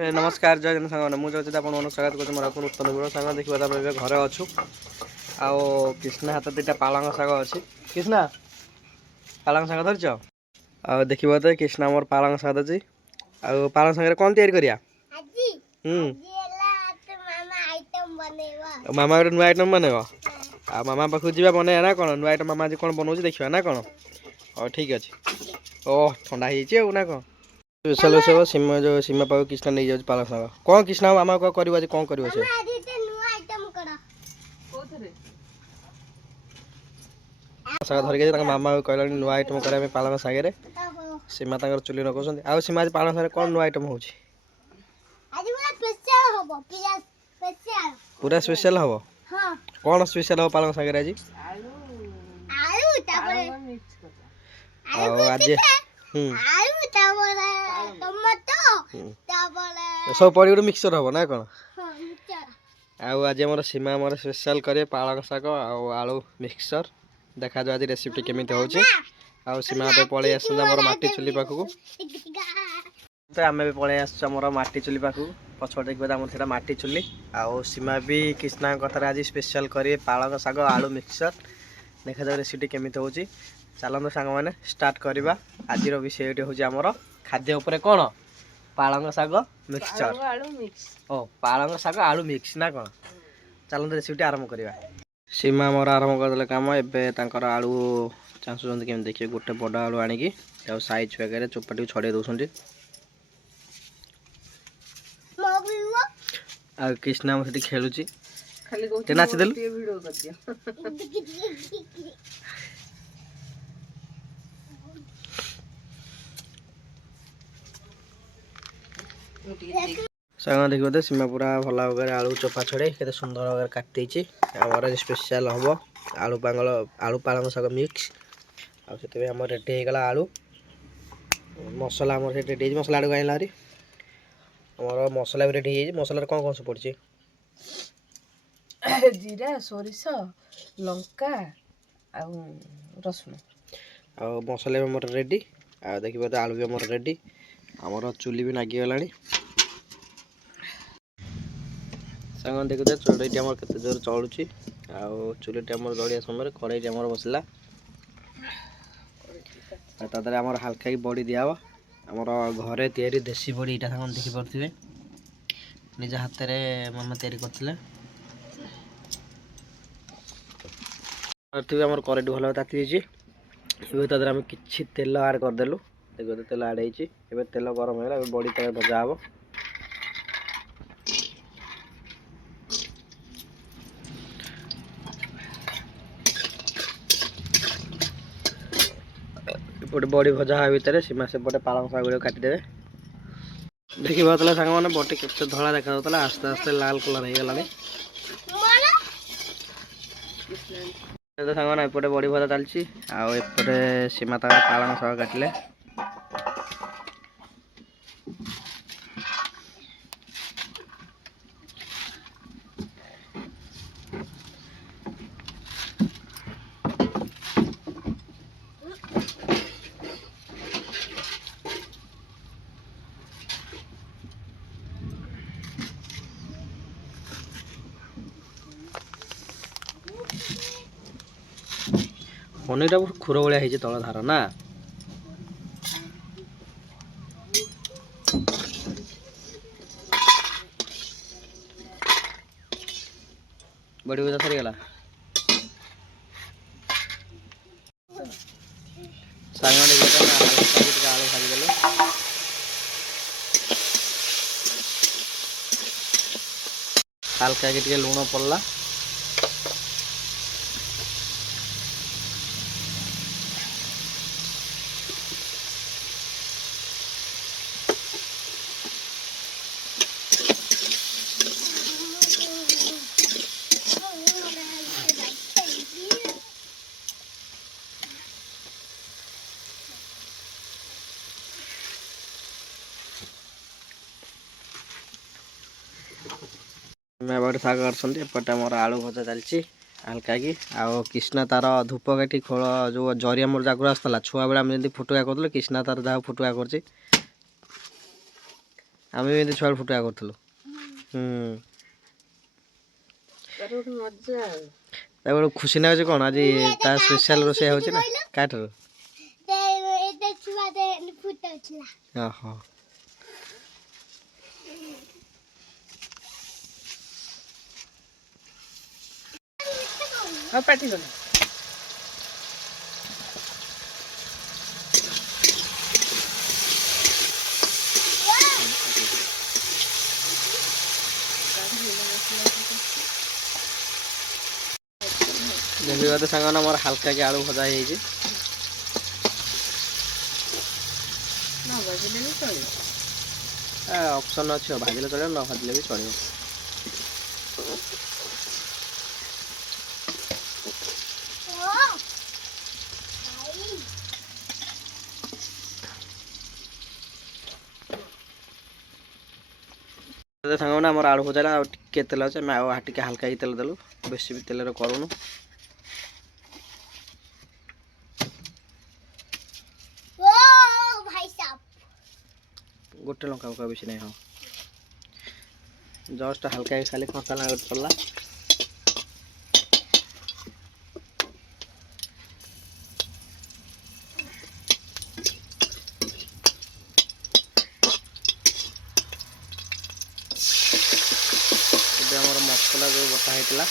नमस्कार जय जन सांग मुझे आपन स्वागत कर मोर उत्तम गुण सांग देखा घर अच्छु आउ कृष्णा हाथ दुटा पालंग शाग अच्छी कृष्णा पालंग शाग धरच आ देखो तो कृष्णा मोर पालंग शाग अच्छी आउ पालंग शाग कौन तैयारी करिया मामा गोटे नुआ आइटम बनैब आ मामा पाखु जा बनैया ना कौन नुआ आइटम मामा आज कौन बनाऊँ देखा ना कौन हाँ ठीक अच्छे ओह ठंडा हो ना कौन स्पेशल रोषेई सीमा जो सीमा पाक कृष्णा नहीं जाऊँ पालक शाग कौन कृष्णा मामा को कर कौन कर शाग धरिक मामा कहला नुआ आइटम करें पालक शागे सीमा चुली नकाउं आउ सीमा आज पालक शाग कौन नुआ आइटम हो पूरा स्पेशल हम कौन स्पेशल हम पालक शागे आज आज सब पड़ी गोटे मिक्सचर हम ना कौन आउ आज आम सीमा आम स्पेशल करे पालक शाग आलू मिक्सचर देखा आज रेसिपी केमी हो सीमा पलि आसर माटी चुली पाखक तो आम भी पलि आसर माटी चुली पाखक पछपट देखिए आम से माटी चुली आउ सीमा भी कृष्णा कथार आज स्पेशल करे पालक शाग आलू मिक्सचर देखा जाए रेसिपी केमी हो चलते सांग मैंने स्टार्ट करवा आज विषय हूँ आमर खाद्य उपर कौन पालंग शाग मिक्सचर ओ पालंग शाग आलू मिक्स ना कौन चलते रेसिपी आरंभ करवा सीमा मोर आरंभ करदे कम एवं आलू चाषुँच केमी देखिए गोटे बड़ आलू आणिकी साइज वगैरह चोपाटी छड़े दौरान आ कृष्णा हम से खेलुची नाचिदेलु सांग देखिए तो सीमा पूरा भल भाव आलू चोपा छड़े के सुंदर भाव काटी आम स्पेशल हम आलू पालंग शाग मिक्स आते आम रेडी होगा आलू मसला आम रेडी मसला आड़ू आनला हरी आम मसला भी रेडी हो मसला कौन कौन सब पड़ी जीरा सोरिष लंका रसुण आ मसला भी मोर रेडी आ देखिए तो आलू भी मोर रेडी आमर चुली भी नागिगला सांग देखते चुड़ी आम के जोर चलुची चुली जलिया समय कड़ई आम बसला तादे आम हाल्का बड़ी दिहब आमर घरे तैयारी देसी बड़ी यहाँ सांग देखिपे निज हाथ में मामा तैयारी करते आम कड़ई भल ताती तादे आम कि तेल आड करदेलु देखो तेल आड हो तेल गरम है बड़ी तेल भजा हम एपटे बड़ी भजा हाँ भितर सीमा सेपटे पालंग शाग गुड़ काटिदे देखी पाला सांग मैंने बटी के धला देखा आस्ते आस्ते लाल कलर हो गला सांग मैंने एपटे बड़ी भजा चलती आउटे सीमा पालंग शाग काटिले पनीर खुर भाया तल धार ना बड़ी भजा सरीगला सांग आलू भाजीदेलु हाल्का कि लुण पड़ला शाग करपटे मोर आलू भजा चलती हल्का कि आउ कृष्णा तार धूपकाठी खोल जो जरिया मोर जागर आसला छुआ बेले आम फुटुका कर कृष्णा तार जहाँ फुटुका कर ଆମେ ବି ଏମିତି ଛୁଆ ଫୁଟୁକା କରୁଥିଲୁ। ତାର ଗୋଟେ ମଜା ଆଉ। ତାପରେ ଖୁସି ଲାଗୁଛି କ'ଣ ଆଜି ତା ସ୍ପେଶାଲ ରୋଷେଇ ହେଉଛି ନା କାଠାରୁ। ଓହୋ। ଆଉ ପାଟି କଲେ ଦେଖିବା ସାଙ୍ଗମାନେ ଆମର ହାଲକା କି ଆଳୁ ଭଜା ହେଇଯାଇଛି। ନ ଭାଜିଲେ ବି ଚଳିବ। ଅପସନ୍ ଅଛି ଭାଜିଲେ ଚଳିବ ନ ଭାଜିଲେ ବି ଚଳିବ। ସାଙ୍ଗମାନେ ଆମର ଆଳୁ ଭଜାଟା ଆଉ ଟିକେ ତେଲ ଅଛି ଆମେ ଆଉ ଟିକେ ହାଲକା ହେଇକି ତେଲ ଦେଲୁ ବେଶୀ ବି ତେଲରେ କରୁନୁ। ଗୋଟେ ଲଙ୍କା ପକା ବେଶୀ ନାହିଁ। ହଁ ଜଷ୍ଟ ହାଲକା ହେଇକି ଖାଲି କଞ୍ଚା ଲଙ୍କା ପଡ଼ିଲା। ଏବେ ଆମର ମସଲା ଯେଉଁ ବଟା ହେଇଥିଲା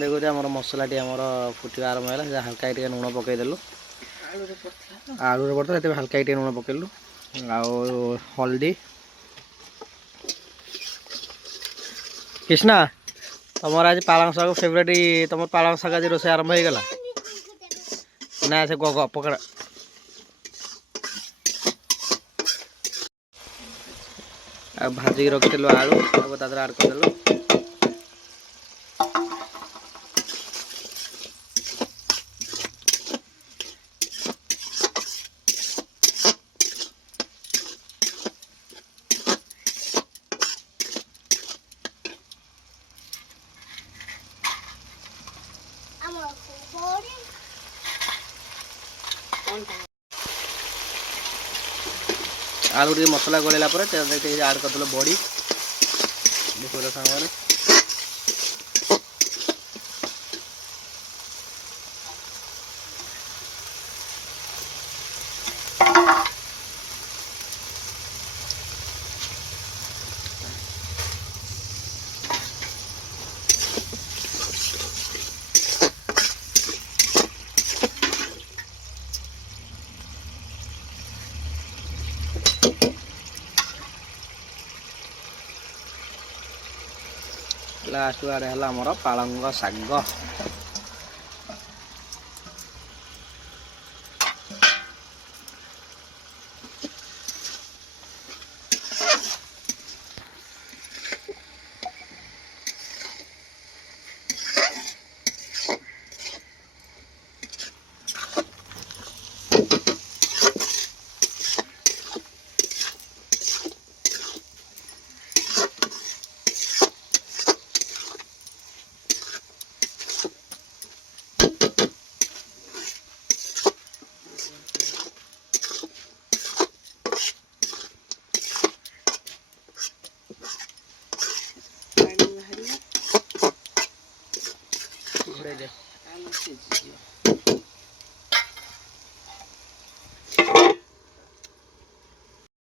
ଦେଖୁଛି ଆମର ମସଲାଟି ଆମର ଫୁଟିବା ଆରମ୍ଭ ହେଲା। ସେ ହାଲକା ଟିକେ ଲୁଣ ପକେଇଦେଲୁ। ଆଳୁରେ ପଡ଼ିଥିଲା ସେଥିପାଇଁ ହାଲକା ଟିକେ ଲୁଣ ପକେଇଲୁ ଆଉ ହଳଦୀ। କୃଷ୍ଣା ତମର ଆଜି ପାଳଙ୍ଗ ଶାଗ ଫେଭରେଟ୍। ତମର ପାଳଙ୍ଗ ଶାଗ ଆଜି ରୋଷେଇ ଆରମ୍ଭ ହେଇଗଲା ନା ସେ ପକଡ଼ା ଆଉ ଭାଜିକି ରଖିଥିଲୁ ଆଳୁ ତାକୁ ତା ଦେହରେ ଆଡ଼୍ କରିଦେଲୁ। आलू टे मसला गोलेला आड करदेल बड़ी देखो सामने लास्ट आड़े है आमर पालंग शाग।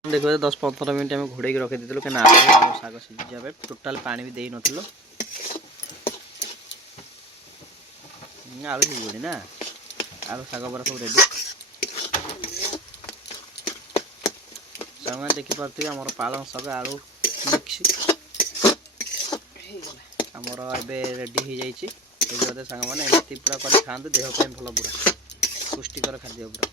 देखो 10-15 मिनट आम घोड़े रखी देलु कहीं आलू शाग सीझा टोटाल पानी भी दे नथिलु आलू सीझी ना आलू शाग पर सब रेडी सामने देखिपे आम पालंग शाग आलू मिक्स आमर ए रेडी हो जाइए सांग मैंने एमती पूरा कर खाते देहपाई भल पूरा पुष्टिकर खाद्य पूरा।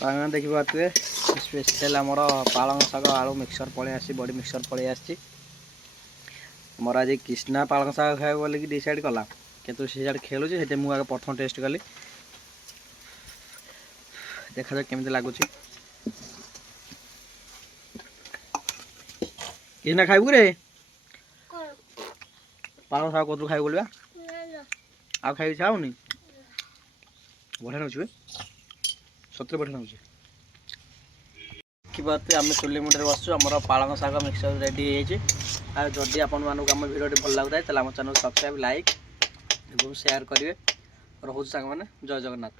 ଦେଖିପାରୁଥିବେ ସ୍ପେଶାଲ ଆମର ପାଳଙ୍ଗ ଶାଗ ଆଳୁ ମିକ୍ସର ପଳେଇ ଆସିଛି, ବଡ଼ି ମିକ୍ସର ପଳେଇ ଆସିଛି। ଆମର ଆଜି କୃଷ୍ଣା ପାଳଙ୍ଗ ଶାଗ ଖାଇବ ବୋଲିକି ଡିସାଇଡ଼୍ କଲା, କିନ୍ତୁ ସେ ସିଆଡ଼େ ଖେଳୁଛି, ସେଥିପାଇଁ ମୁଁ ଆଗ ପ୍ରଥମ ଟେଷ୍ଟ କଲି। ଦେଖାଯାଉ କେମିତି ଲାଗୁଛି। କୃଷ୍ଣା ଖାଇବୁ ରେ? ପାଳଙ୍ଗ ଶାଗ କହୁଥିଲୁ ଖାଇବୁ ବୋଲିବା, ଆଉ ଖାଇବି ଇଚ୍ଛା ହଉନି? ବଢ଼ିଆ ଲାଗୁଛି ବେ, ସତରେ ବଢ଼ିଆ ଲାଗୁଛି। ଦେଖିପାରୁଥିବେ ଆମେ ଚୁଲି ମୁଣ୍ଡରେ ବସିଛୁ, ଆମର ପାଳଙ୍ଗ ଶାଗ ମିକ୍ସଚର ରେଡ଼ି ହେଇଯାଇଛି। ଆଉ ଯଦି ଆପଣମାନଙ୍କୁ ଆମ ଭିଡ଼ିଓଟି ଭଲ ଲାଗୁଥାଏ ତାହେଲେ ଆମ ଚ୍ୟାନେଲ୍ ସବସ୍କ୍ରାଇବ୍, ଲାଇକ୍ ଏବଂ ସେୟାର କରିବେ। ରହୁଛୁ ସାଙ୍ଗମାନେ, ଜୟ ଜଗନ୍ନାଥ।